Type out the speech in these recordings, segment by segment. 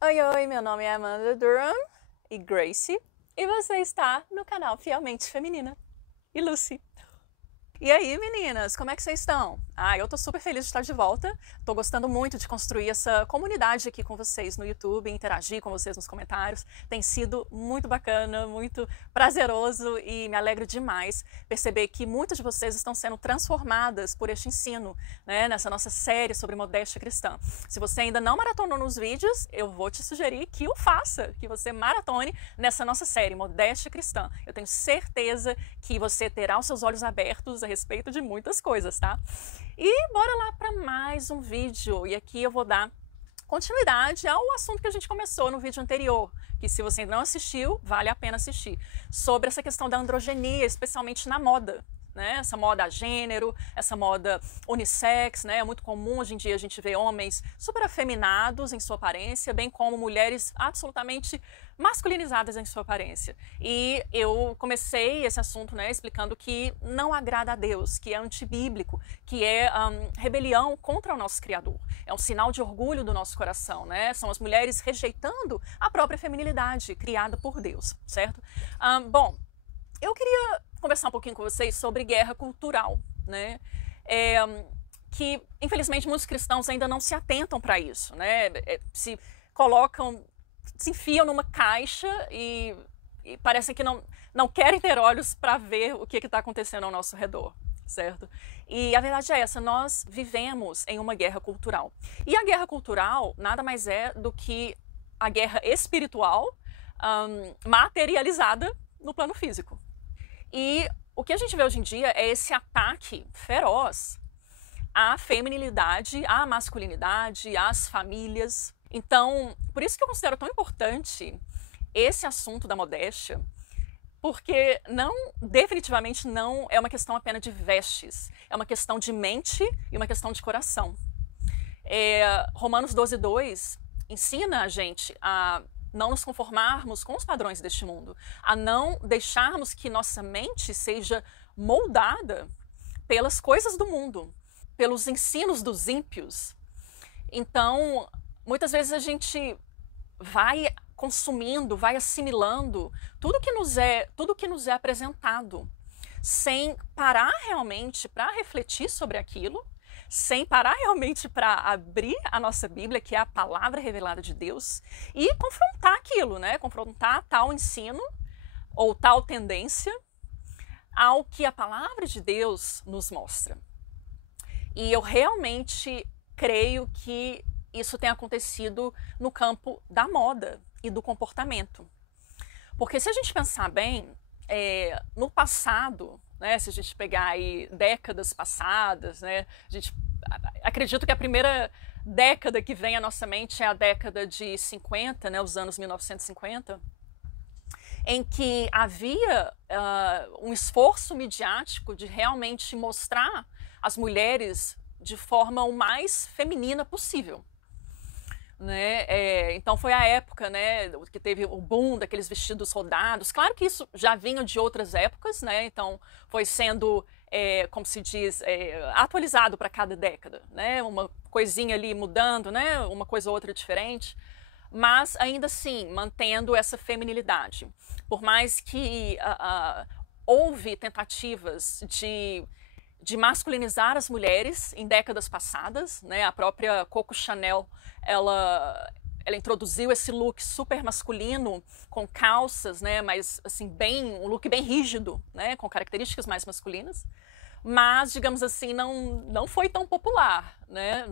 Oi, oi, meu nome é Amanda Durham e Gracie, e você está no canal Fielmente Feminina. E Lucy. E aí, meninas, como é que vocês estão? Eu tô super feliz de estar de volta. Tô gostando muito de construir essa comunidade aqui com vocês no YouTube, interagir com vocês nos comentários. Tem sido muito bacana, muito prazeroso e me alegro demais perceber que muitas de vocês estão sendo transformadas por este ensino, né, nessa nossa série sobre modéstia cristã. Se você ainda não maratonou nos vídeos, eu vou te sugerir que o faça, que você maratone nessa nossa série Modéstia Cristã. Eu tenho certeza que você terá os seus olhos abertos a respeito de muitas coisas, tá? E bora lá para mais um vídeo. E aqui eu vou dar continuidade ao assunto que a gente começou no vídeo anterior, que se você ainda não assistiu, vale a pena assistir, sobre essa questão da androgenia, especialmente na moda. Né? Essa moda a gênero, essa moda unissex, né? É muito comum hoje em dia a gente ver homens super afeminados em sua aparência, bem como mulheres absolutamente masculinizadas em sua aparência. E eu comecei esse assunto, né, explicando que não agrada a Deus, que é antibíblico, que é rebelião contra o nosso Criador. É um sinal de orgulho do nosso coração, né? São as mulheres rejeitando a própria feminilidade criada por Deus, certo? Bom, eu queria conversar um pouquinho com vocês sobre guerra cultural, né? Que, infelizmente, muitos cristãos ainda não se atentam para isso, né? Se colocam, se enfiam numa caixa e parecem que não querem ter olhos para ver o que está acontecendo ao nosso redor, certo? E a verdade é essa, nós vivemos em uma guerra cultural. E a guerra cultural nada mais é do que a guerra espiritual materializada no plano físico. E o que a gente vê hoje em dia é esse ataque feroz à feminilidade, à masculinidade, às famílias. Então, por isso que eu considero tão importante esse assunto da modéstia, porque definitivamente não é uma questão apenas de vestes, é uma questão de mente e uma questão de coração. Romanos 12:2 ensina a gente a não nos conformarmos com os padrões deste mundo, a não deixarmos que nossa mente seja moldada pelas coisas do mundo, pelos ensinos dos ímpios. Então, muitas vezes a gente vai consumindo, vai assimilando tudo que nos é apresentado, sem parar realmente para refletir sobre aquilo, sem parar realmente para abrir a nossa Bíblia, que é a palavra revelada de Deus, e confrontar aquilo, né? Confrontar tal ensino ou tal tendência ao que a palavra de Deus nos mostra. E eu realmente creio que isso tem acontecido no campo da moda e do comportamento. Porque se a gente pensar bem, no passado, né, se a gente pegar aí décadas passadas, né, acredito que a primeira década que vem à nossa mente é a década de 50, né, os anos 1950, em que havia um esforço midiático de realmente mostrar as mulheres de forma o mais feminina possível. Né? Então foi a época, né, que teve o boom daqueles vestidos rodados. Claro que isso já vinha de outras épocas, né? Então foi sendo, como se diz, atualizado para cada década, né? Uma coisinha ali mudando, né? Uma coisa ou outra diferente, mas ainda assim mantendo essa feminilidade. Por mais que houve tentativas de masculinizar as mulheres em décadas passadas, né? A própria Coco Chanel, ela introduziu esse look super masculino com calças, né? Mas assim um look bem rígido, né? Com características mais masculinas. Mas, digamos assim, não foi tão popular, né?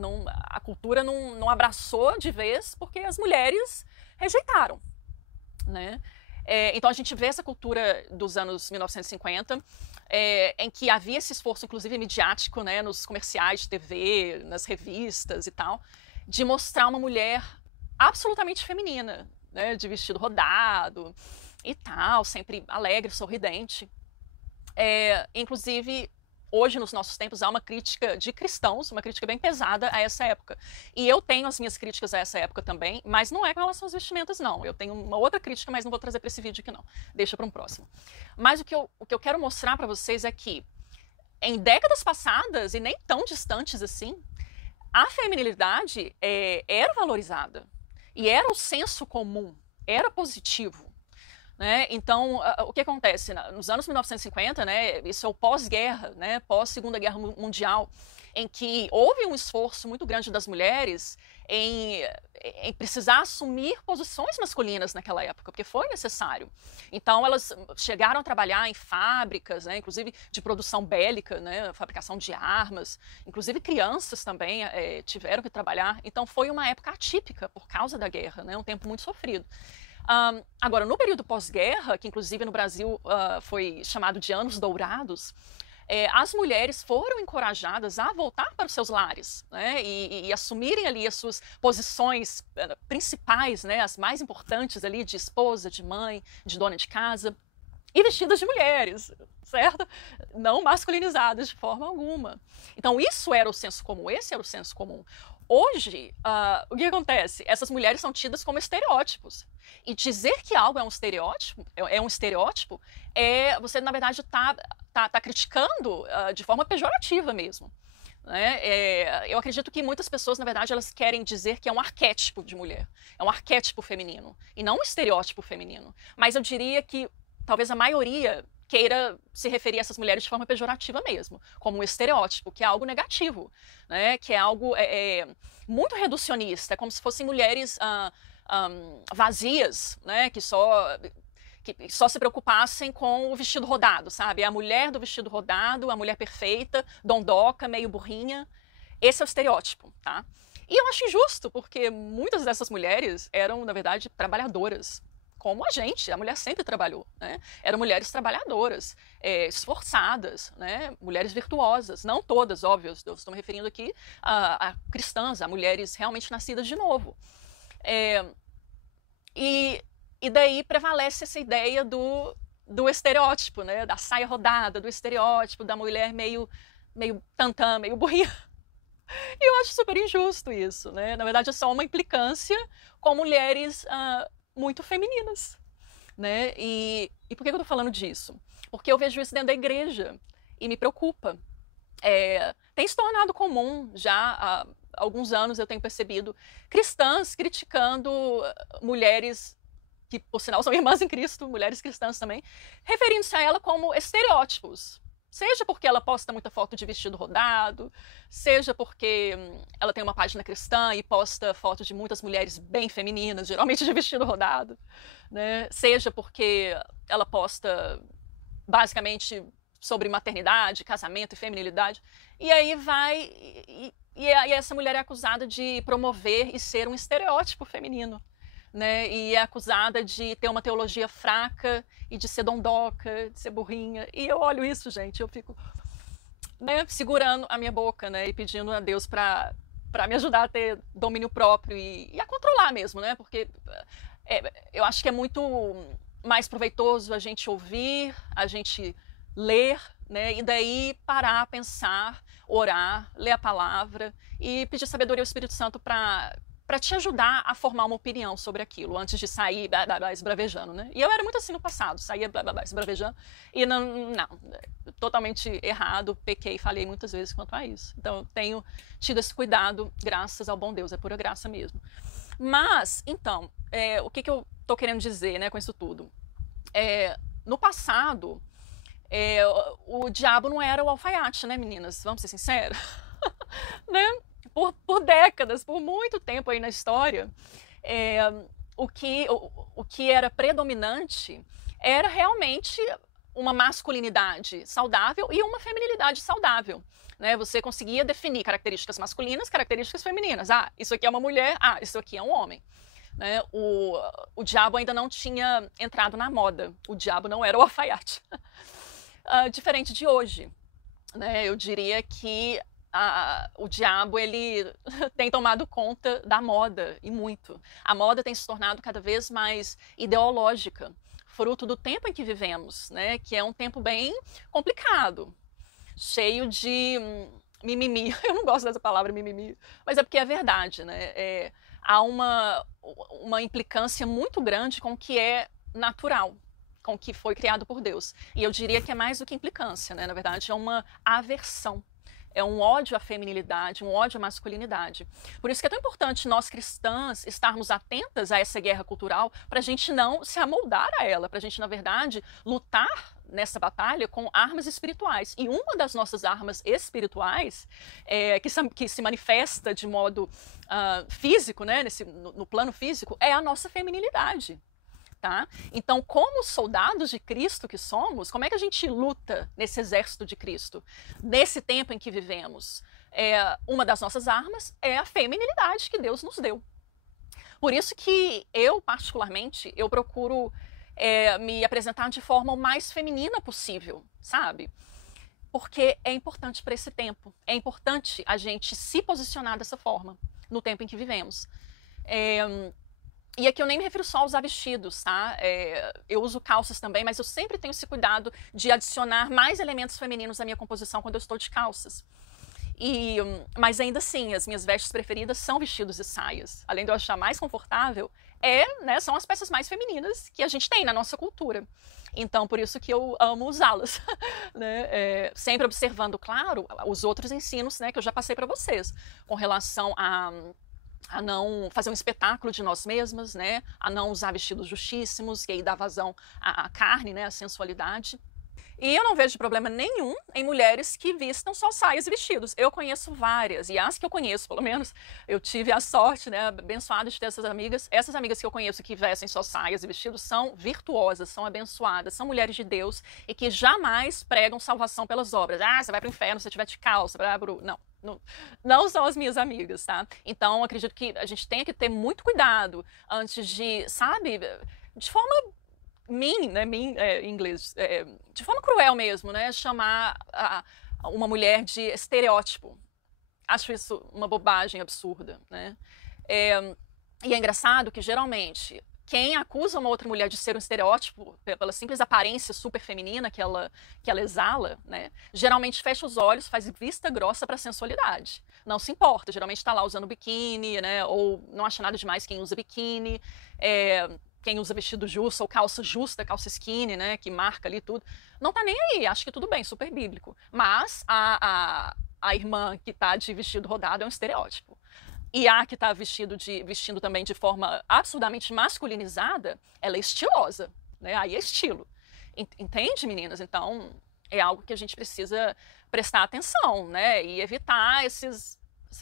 A cultura não abraçou de vez porque as mulheres rejeitaram, né? Então a gente vê essa cultura dos anos 1950, em que havia esse esforço, inclusive midiático, né, nos comerciais de TV, nas revistas e tal, de mostrar uma mulher absolutamente feminina, né, de vestido rodado e tal, sempre alegre, sorridente. Inclusive, hoje, nos nossos tempos, há uma crítica de cristãos, uma crítica bem pesada a essa época. E eu tenho as minhas críticas a essa época também, mas não é com relação às vestimentas, não. Eu tenho uma outra crítica, mas não vou trazer para esse vídeo aqui, não. Deixa para um próximo. Mas o que eu quero mostrar para vocês é que, em décadas passadas, e nem tão distantes assim, a feminilidade era valorizada. E era o senso comum, era positivo. Né? Então, o que acontece? Nos anos 1950, né, isso é o pós-guerra, né, pós-Segunda Guerra Mundial, em que houve um esforço muito grande das mulheres em precisar assumir posições masculinas naquela época, porque foi necessário. Então, elas chegaram a trabalhar em fábricas, né, inclusive de produção bélica, né, fabricação de armas, inclusive crianças também tiveram que trabalhar. Então, foi uma época atípica por causa da guerra, né, um tempo muito sofrido. Agora, no período pós-guerra, que inclusive no Brasil foi chamado de Anos Dourados, as mulheres foram encorajadas a voltar para os seus lares, né, e assumirem ali as suas posições principais, né, as mais importantes ali de esposa, de mãe, de dona de casa, e vestidas de mulheres, certo? Não masculinizadas de forma alguma. Então isso era o senso comum, esse era o senso comum. Hoje, o que acontece? Essas mulheres são tidas como estereótipos. E dizer que algo é um estereótipo, você, na verdade, tá criticando de forma pejorativa mesmo. Né? Eu acredito que muitas pessoas, na verdade, elas querem dizer que é um arquétipo de mulher. É um arquétipo feminino, e não um estereótipo feminino. Mas eu diria que talvez a maioria queira se referir a essas mulheres de forma pejorativa mesmo, como um estereótipo, que é algo negativo, né? Que é algo muito reducionista, como se fossem mulheres vazias, né? Que só se preocupassem com o vestido rodado, sabe? A mulher do vestido rodado, a mulher perfeita, dondoca, meio burrinha. Esse é o estereótipo, tá? E eu acho injusto, porque muitas dessas mulheres eram, na verdade, trabalhadoras, como a mulher sempre trabalhou, né? Eram mulheres trabalhadoras, esforçadas, né? Mulheres virtuosas, não todas, óbvio, eu estou me referindo aqui a cristãs, a mulheres realmente nascidas de novo. E daí prevalece essa ideia do estereótipo, né? Da saia rodada, do estereótipo, da mulher meio tantã, meio burrinha. E eu acho super injusto isso, né? Na verdade, é só uma implicância com mulheres muito femininas, né? E por que eu tô falando disso? Porque eu vejo isso dentro da igreja e me preocupa. Tem se tornado comum já há alguns anos, eu tenho percebido, cristãs criticando mulheres que, por sinal, são irmãs em Cristo, mulheres cristãs também, referindo-se a ela como estereótipos. Seja porque ela posta muita foto de vestido rodado, seja porque ela tem uma página cristã e posta fotos de muitas mulheres bem femininas, geralmente de vestido rodado, né? Seja porque ela posta basicamente sobre maternidade, casamento e feminilidade. E aí e essa mulher é acusada de promover e ser um estereótipo feminino. Né? E é acusada de ter uma teologia fraca e de ser dondoca, de ser burrinha. E eu olho isso, gente, eu fico, né, segurando a minha boca, né, e pedindo a Deus para me ajudar a ter domínio próprio e a controlar mesmo, né? Porque eu acho que é muito mais proveitoso a gente ouvir, a gente ler, né? E daí parar, pensar, orar, ler a palavra e pedir sabedoria ao Espírito Santo para te ajudar a formar uma opinião sobre aquilo, antes de sair esbravejando, né? E eu era muito assim no passado, saía esbravejando, e não, totalmente errado, pequei, falhei muitas vezes quanto a isso. Então, eu tenho tido esse cuidado, graças ao bom Deus, é pura graça mesmo. Mas, então, o que eu tô querendo dizer, né, com isso tudo? No passado, o diabo não era o alfaiate, né, meninas? Vamos ser sinceros? Né? Por décadas, por muito tempo aí na história, o que era predominante era realmente uma masculinidade saudável e uma feminilidade saudável. Né? Você conseguia definir características masculinas, características femininas. Ah, isso aqui é uma mulher, ah, isso aqui é um homem. Né? O diabo ainda não tinha entrado na moda, o diabo não era o alfaiate. Diferente de hoje, né? Eu diria que o diabo ele tem tomado conta da moda, e muito. A moda tem se tornado cada vez mais ideológica, fruto do tempo em que vivemos, né? Que é um tempo bem complicado, cheio de mimimi. Eu não gosto dessa palavra mimimi, mas é porque é verdade, né? Há uma implicância muito grande com o que é natural, com o que foi criado por Deus. E eu diria que é mais do que implicância, né? Na verdade, é uma aversão. É um ódio à feminilidade, um ódio à masculinidade. Por isso que é tão importante nós cristãs estarmos atentas a essa guerra cultural, para a gente não se amoldar a ela, para a gente, na verdade, lutar nessa batalha com armas espirituais. E uma das nossas armas espirituais, que se manifesta de modo físico, né, no plano físico, é a nossa feminilidade. Tá? Então, como soldados de Cristo que somos, como é que a gente luta nesse exército de Cristo? Nesse tempo em que vivemos, uma das nossas armas é a feminilidade que Deus nos deu. Por isso que eu, particularmente, eu procuro me apresentar de forma o mais feminina possível, sabe? Porque é importante para esse tempo. É importante a gente se posicionar dessa forma no tempo em que vivemos. E aqui eu nem me refiro só a usar vestidos, tá? Eu uso calças também, mas eu sempre tenho esse cuidado de adicionar mais elementos femininos à minha composição quando eu estou de calças. Mas ainda assim, as minhas vestes preferidas são vestidos e saias. Além de eu achar mais confortável, são as peças mais femininas que a gente tem na nossa cultura. Então, por isso que eu amo usá-las. Né? Sempre observando, claro, os outros ensinos, né, que eu já passei para vocês, com relação a não fazer um espetáculo de nós mesmas, né? A não usar vestidos justíssimos, que aí dá vazão à carne, né? À sensualidade. E eu não vejo problema nenhum em mulheres que vistam só saias e vestidos. Eu conheço várias, e as que eu conheço, pelo menos, eu tive a sorte, né, abençoada de ter essas amigas. Essas amigas que eu conheço que vestem só saias e vestidos são virtuosas, são abençoadas, são mulheres de Deus e que jamais pregam salvação pelas obras. Você vai para o inferno se você tiver de calça. Não são as minhas amigas, tá? Então, acredito que a gente tem que ter muito cuidado antes de, sabe, de forma em inglês, de forma cruel mesmo, né? Chamar uma mulher de estereótipo. Acho isso uma bobagem absurda, né? E é engraçado que, geralmente, quem acusa uma outra mulher de ser um estereótipo, pela simples aparência super feminina que ela exala, né? Geralmente fecha os olhos, faz vista grossa para a sensualidade. Não se importa, geralmente está lá usando biquíni, né? Ou não acha nada demais quem usa biquíni, quem usa vestido justo ou calça justa, calça skinny, né, que marca ali tudo, não tá nem aí, acho que tudo bem, super bíblico. Mas a irmã que tá de vestido rodado é um estereótipo. E a que tá vestindo também de forma absurdamente masculinizada, ela é estilosa, né, aí é estilo. Entende, meninas? Então, é algo que a gente precisa prestar atenção, né, e evitar essas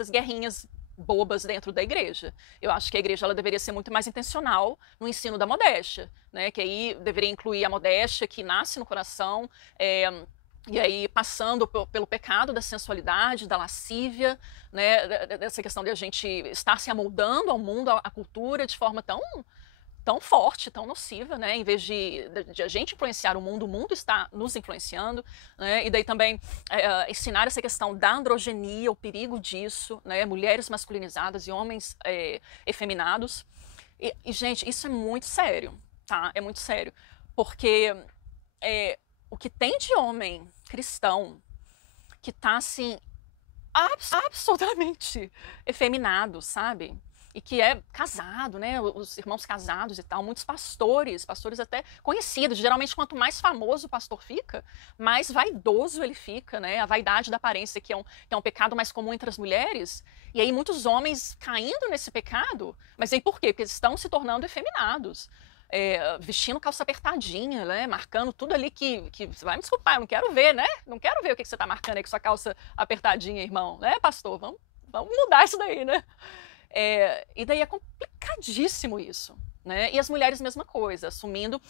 guerrinhas bobas dentro da igreja. Eu acho que a igreja ela deveria ser muito mais intencional no ensino da modéstia, né? Que aí deveria incluir a modéstia que nasce no coração, e aí passando pelo pecado da sensualidade, da lascívia, né? Dessa questão de a gente estar se amoldando ao mundo, à cultura de forma tão forte, tão nociva, né? Em vez de a gente influenciar o mundo está nos influenciando, né? E daí também ensinar essa questão da androginia, o perigo disso, né? Mulheres masculinizadas e homens efeminados. E, gente, isso é muito sério, tá? É muito sério. Porque o que tem de homem cristão que tá, assim, absolutamente efeminado, sabe? E que é casado, né? Os irmãos casados e tal, muitos pastores até conhecidos. Geralmente, quanto mais famoso o pastor fica, mais vaidoso ele fica, né? A vaidade da aparência, que é um pecado mais comum entre as mulheres. E aí, muitos homens caindo nesse pecado. Mas aí por quê? Porque eles estão se tornando efeminados. Vestindo calça apertadinha, né? Marcando tudo ali que você vai me desculpar, eu não quero ver, né? Não quero ver o que você está marcando aí com sua calça apertadinha, irmão, né, pastor? Vamos mudar isso daí, né? E daí é complicadíssimo isso, né? E as mulheres, mesma coisa, assumindo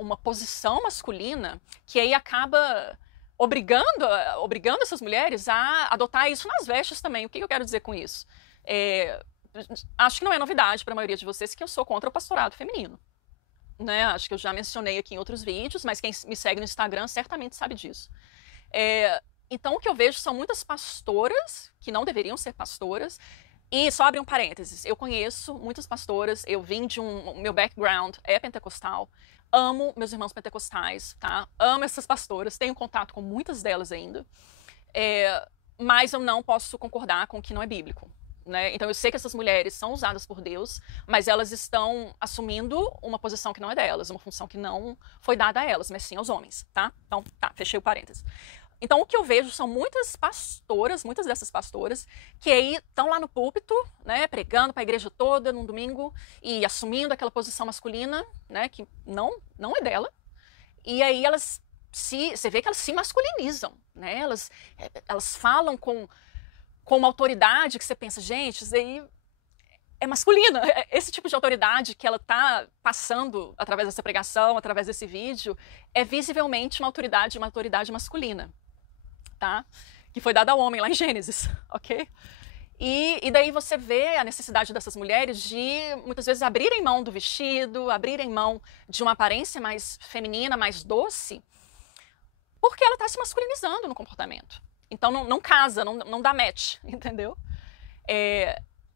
uma posição masculina que aí acaba obrigando essas mulheres a adotar isso nas vestes também. O que eu quero dizer com isso? Acho que não é novidade para a maioria de vocês que eu sou contra o pastorado feminino. Né? Acho que eu já mencionei aqui em outros vídeos, mas quem me segue no Instagram certamente sabe disso. Então, o que eu vejo são muitas pastoras que não deveriam ser pastoras. E só abrir um parênteses, eu conheço muitas pastoras, eu vim meu background é pentecostal, amo meus irmãos pentecostais, tá? Amo essas pastoras, tenho contato com muitas delas ainda, mas eu não posso concordar com o que não é bíblico. Né? Então eu sei que essas mulheres são usadas por Deus, mas elas estão assumindo uma posição que não é delas, uma função que não foi dada a elas, mas sim aos homens, tá? Então, tá, fechei o parênteses. Então, o que eu vejo são muitas pastoras, muitas dessas pastoras, que aí estão lá no púlpito, né, pregando para a igreja toda num domingo e assumindo aquela posição masculina, né, que não é dela. E aí você vê que elas se masculinizam, né? Elas falam com uma autoridade que você pensa, gente, isso aí é masculina. Esse tipo de autoridade que ela está passando através dessa pregação, através desse vídeo, é visivelmente uma autoridade masculina, tá? Que foi dada ao homem lá em Gênesis, ok? E daí você vê a necessidade dessas mulheres de, muitas vezes, abrirem mão do vestido, abrirem mão de uma aparência mais feminina, mais doce, porque ela está se masculinizando no comportamento. Então não casa, não dá match, entendeu?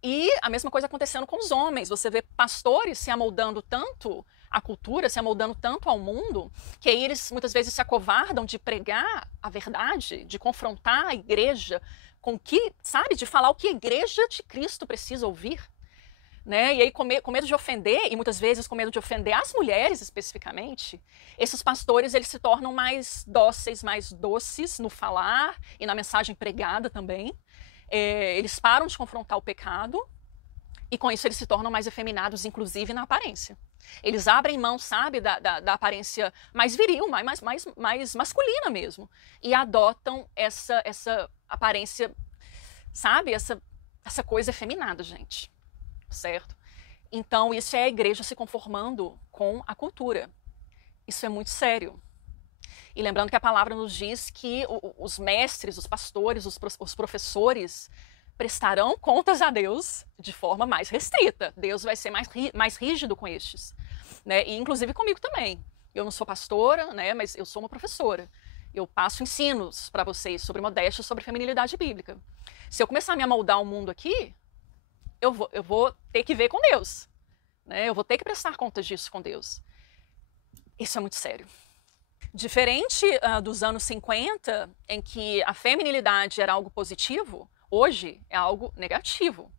E a mesma coisa acontecendo com os homens. Você vê pastores se amoldando tanto à cultura, se amoldando tanto ao mundo, que aí eles muitas vezes se acovardam de pregar a verdade, de confrontar a igreja com que, sabe, de falar o que a igreja de Cristo precisa ouvir, né? E aí com medo de ofender, e muitas vezes com medo de ofender as mulheres especificamente, esses pastores eles se tornam mais dóceis, mais doces no falar e na mensagem pregada também. Eles param de confrontar o pecado e com isso eles se tornam mais efeminados, inclusive na aparência. Eles abrem mão, sabe, da aparência mais viril, mais masculina mesmo, e adotam essa aparência, sabe, essa coisa efeminada, gente, certo? Então isso é a igreja se conformando com a cultura. Isso é muito sério. E lembrando que a palavra nos diz que os mestres, os pastores, os professores prestarão contas a Deus de forma mais restrita. Deus vai ser mais rígido com estes, né? E inclusive comigo também. Eu não sou pastora, né? Mas eu sou uma professora. Eu passo ensinos para vocês sobre modéstia, sobre feminilidade bíblica. Se eu começar a me amoldar ao mundo aqui, eu vou ter que ver com Deus, né? Eu vou ter que prestar contas disso com Deus. Isso é muito sério. Diferente dos anos 50, em que a feminilidade era algo positivo, hoje é algo negativo,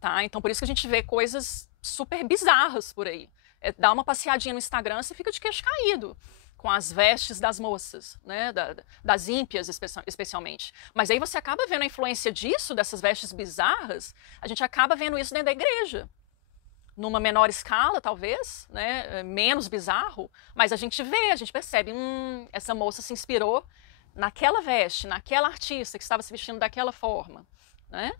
tá? Então por isso que a gente vê coisas super bizarras por aí. Dá uma passeadinha no Instagram, você fica de queixo caído com as vestes das moças, né? Das ímpias especialmente. Mas aí você acaba vendo a influência disso, dessas vestes bizarras, a gente acaba vendo isso dentro da igreja. Numa menor escala, talvez, né? Menos bizarro, mas a gente percebe, essa moça se inspirou naquela veste, naquela artista que estava se vestindo daquela forma, né?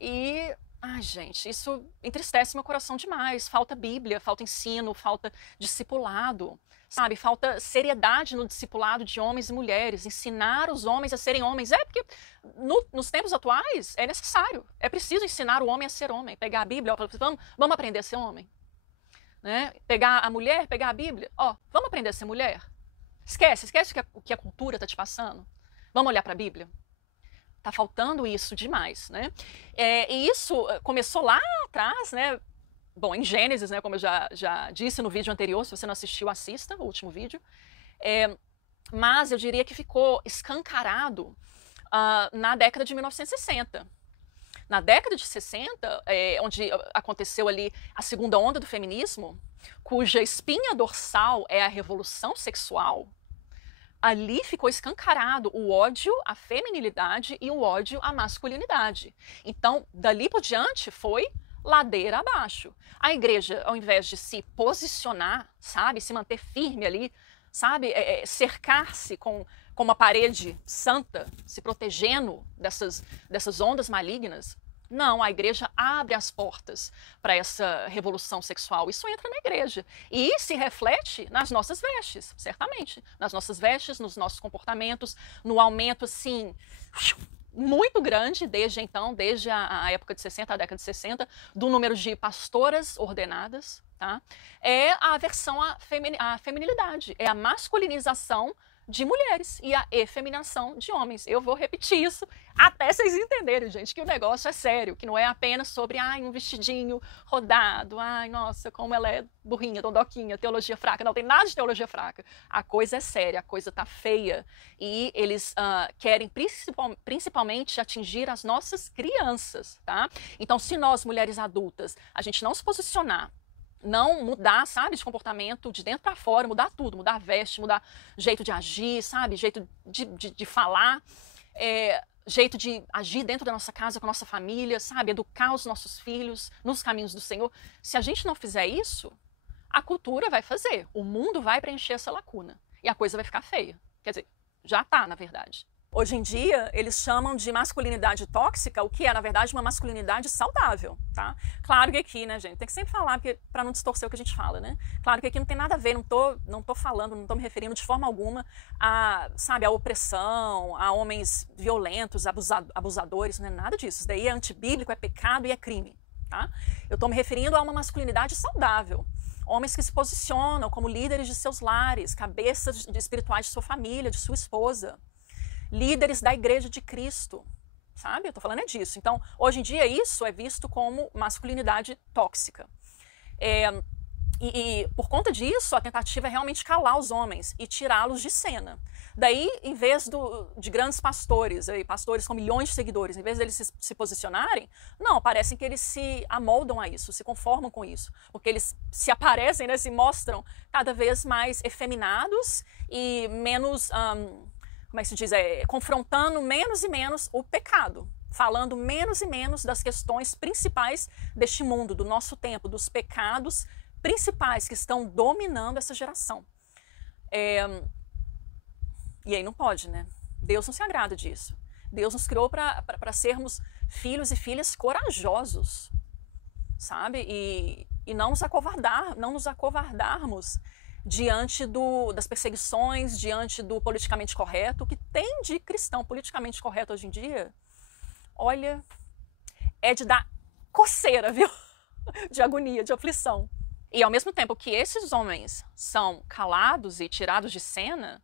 E, ai gente, isso entristece meu coração demais. Falta Bíblia, falta ensino, falta discipulado, sabe? Falta seriedade no discipulado de homens e mulheres, ensinar os homens a serem homens. Porque nos tempos atuais é necessário, é preciso ensinar o homem a ser homem. Pegar a Bíblia, vamos aprender a ser homem, né? Pegar a mulher, pegar a Bíblia, vamos aprender a ser mulher. Esquece o que a cultura está te passando. Vamos olhar para a Bíblia. Está faltando isso demais, né? E isso começou lá atrás, né? Bom, em Gênesis, né? Como eu já disse no vídeo anterior, se você não assistiu, assista o último vídeo. Mas eu diria que ficou escancarado na década de 1960. Na década de 60, onde aconteceu ali a segunda onda do feminismo, cuja espinha dorsal é a revolução sexual, ali ficou escancarado o ódio à feminilidade e o ódio à masculinidade. Então, dali por diante, foi ladeira abaixo. A igreja, ao invés de se posicionar, sabe, se manter firme ali, sabe, cercar-se com uma parede santa, se protegendo dessas ondas malignas, não, a igreja abre as portas para essa revolução sexual. Isso entra na igreja e se reflete nas nossas vestes, certamente. Nas nossas vestes, nos nossos comportamentos, no aumento, assim, muito grande desde então, desde a época de 60, a década de 60, do número de pastoras ordenadas, tá? É a aversão à feminilidade, é a masculinização de mulheres e a efeminação de homens. Eu vou repetir isso até vocês entenderem, gente, que o negócio é sério, que não é apenas sobre um vestidinho rodado, nossa, como ela é burrinha, dondoquinha, teologia fraca. Não tem nada de teologia fraca. A coisa é séria, a coisa tá feia e eles querem principalmente atingir as nossas crianças, tá? Então, se nós, mulheres adultas, a gente não se posicionar não mudar, sabe, de comportamento de dentro para fora, mudar tudo, mudar a veste, mudar jeito de agir, sabe, jeito de falar, jeito de agir dentro da nossa casa, com a nossa família, sabe, educar os nossos filhos nos caminhos do Senhor. Se a gente não fizer isso, a cultura vai fazer, o mundo vai preencher essa lacuna e a coisa vai ficar feia. Quer dizer, já tá, na verdade. Hoje em dia, eles chamam de masculinidade tóxica, o que é, na verdade, uma masculinidade saudável, tá? Claro que aqui, né, gente, tem que sempre falar para não distorcer o que a gente fala, né? Claro que aqui não tem nada a ver, não tô falando, não tô me referindo de forma alguma a, sabe, a opressão, a homens violentos, abusadores, não é nada disso. Isso daí é antibíblico, é pecado e é crime, tá? Eu tô me referindo a uma masculinidade saudável. Homens que se posicionam como líderes de seus lares, cabeças espirituais de sua família, de sua esposa. Líderes da Igreja de Cristo, sabe? Eu tô falando disso. Então, hoje em dia, isso é visto como masculinidade tóxica. E por conta disso, a tentativa é realmente calar os homens e tirá-los de cena. Daí, em vez de grandes pastores, pastores com milhões de seguidores, em vez deles se posicionarem, não, parecem que eles se amoldam a isso, se conformam com isso. Porque eles se aparecem, né, se mostram cada vez mais efeminados e menos... como é que se diz? Confrontando menos e menos o pecado, falando menos e menos das questões principais deste mundo, do nosso tempo, dos pecados principais que estão dominando essa geração. E aí não pode, né? Deus não se agrada disso. Deus nos criou para sermos filhos e filhas corajosos, sabe? E não nos acovardarmos diante das perseguições, diante do politicamente correto. O que tem de cristão politicamente correto hoje em dia, olha, é de dar coceira, viu? De agonia, de aflição. E ao mesmo tempo que esses homens são calados e tirados de cena,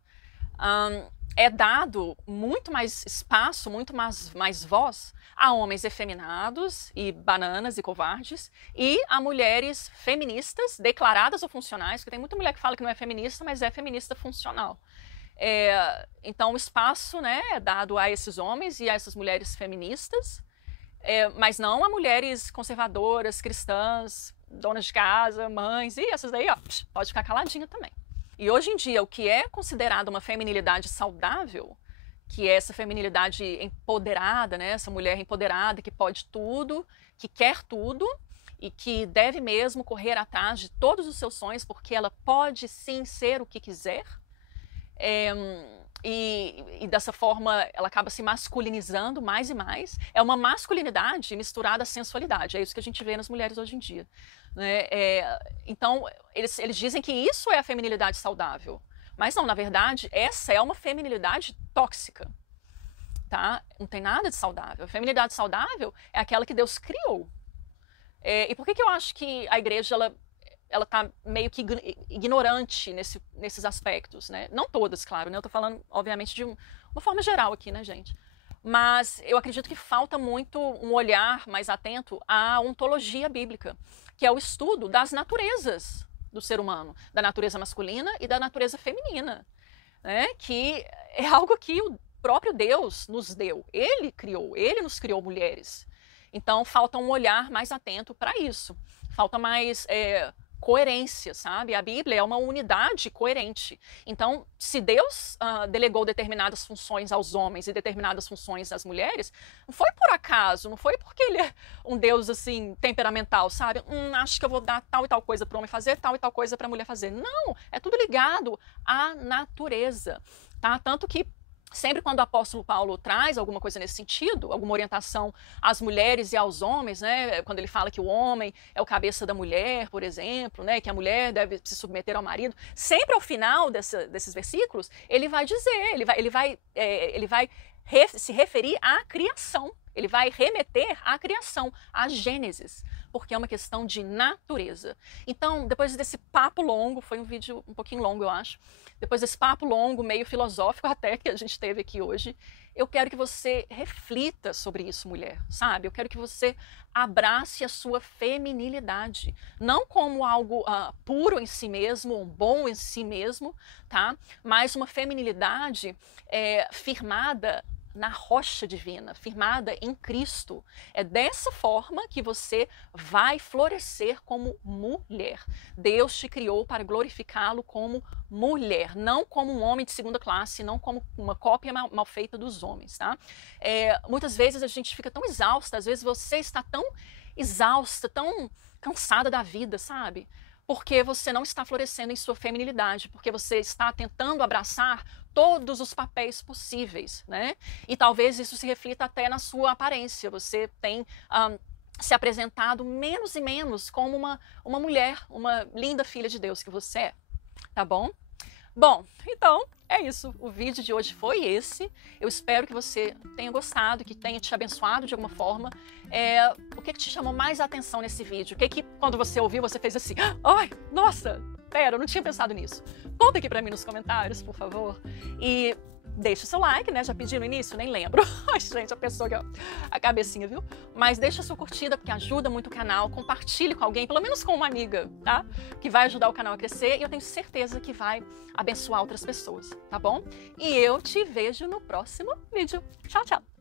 é dado muito mais espaço, muito mais voz a homens efeminados e bananas e covardes e a mulheres feministas, declaradas ou funcionais, porque tem muita mulher que fala que não é feminista, mas é feminista funcional. Então o espaço, né, é dado a esses homens e a essas mulheres feministas, mas não a mulheres conservadoras, cristãs, donas de casa, mães, e essas daí, ó, pode ficar caladinha também. E hoje em dia, o que é considerado uma feminilidade saudável, que é essa feminilidade empoderada, né? Essa mulher empoderada que pode tudo, que quer tudo e que deve mesmo correr atrás de todos os seus sonhos, porque ela pode sim ser o que quiser. E dessa forma ela acaba se masculinizando mais e mais. É uma masculinidade misturada à sensualidade. É isso que a gente vê nas mulheres hoje em dia, né? Então eles dizem que isso é a feminilidade saudável. Mas não, na verdade, essa é uma feminilidade tóxica, tá? Não tem nada de saudável. A feminilidade saudável é aquela que Deus criou. E por que eu acho que a igreja ela tá meio que ignorante nesses aspectos, né? Não todas, claro, né? Eu tô falando, obviamente, de uma forma geral aqui, né, gente? Mas eu acredito que falta muito um olhar mais atento à ontologia bíblica, que é o estudo das naturezas do ser humano, da natureza masculina e da natureza feminina, né? Que é algo que o próprio Deus nos deu. Ele nos criou mulheres. Então falta um olhar mais atento para isso. Falta mais coerência, sabe? A Bíblia é uma unidade coerente. Então, se Deus delegou determinadas funções aos homens e determinadas funções às mulheres, não foi por acaso, não foi porque ele é um Deus assim temperamental, sabe? Acho que eu vou dar tal e tal coisa para o homem fazer, tal e tal coisa para a mulher fazer. Não, é tudo ligado à natureza, tá? Tanto que sempre quando o apóstolo Paulo traz alguma coisa nesse sentido, alguma orientação às mulheres e aos homens, né, quando ele fala que o homem é o cabeça da mulher, por exemplo, né, que a mulher deve se submeter ao marido, sempre ao final desses versículos, ele vai dizer, ele vai se referir à criação, ele vai remeter à criação, à Gênesis, porque é uma questão de natureza. Então, depois desse papo longo, foi um vídeo um pouquinho longo, eu acho, depois desse papo longo, meio filosófico até, que a gente teve aqui hoje, eu quero que você reflita sobre isso, mulher, sabe? Eu quero que você abrace a sua feminilidade, não como algo puro em si mesmo, bom em si mesmo, tá? Mas uma feminilidade firmada na rocha divina, firmada em Cristo. É dessa forma que você vai florescer como mulher. Deus te criou para glorificá-lo como mulher, não como um homem de segunda classe, não como uma cópia mal feita dos homens, tá? Muitas vezes a gente fica tão exausta, às vezes você está tão exausta, tão cansada da vida, sabe? Porque você não está florescendo em sua feminilidade, porque você está tentando abraçar todos os papéis possíveis, né? E talvez isso se reflita até na sua aparência. Você tem se apresentado menos e menos como uma mulher, uma linda filha de Deus que você é, tá bom? Bom, então é isso. O vídeo de hoje foi esse. Eu espero que você tenha gostado, que tenha te abençoado de alguma forma. O que te chamou mais a atenção nesse vídeo? O que quando você ouviu, você fez assim, ai, nossa, pera, eu não tinha pensado nisso. Conta aqui pra mim nos comentários, por favor. E deixa o seu like, né? Já pedi no início? Nem lembro. Ai, gente, a pessoa aqui, ó, a cabecinha, viu? Mas deixa a sua curtida, porque ajuda muito o canal. Compartilhe com alguém, pelo menos com uma amiga, tá? Que vai ajudar o canal a crescer e eu tenho certeza que vai abençoar outras pessoas, tá bom? E eu te vejo no próximo vídeo. Tchau, tchau!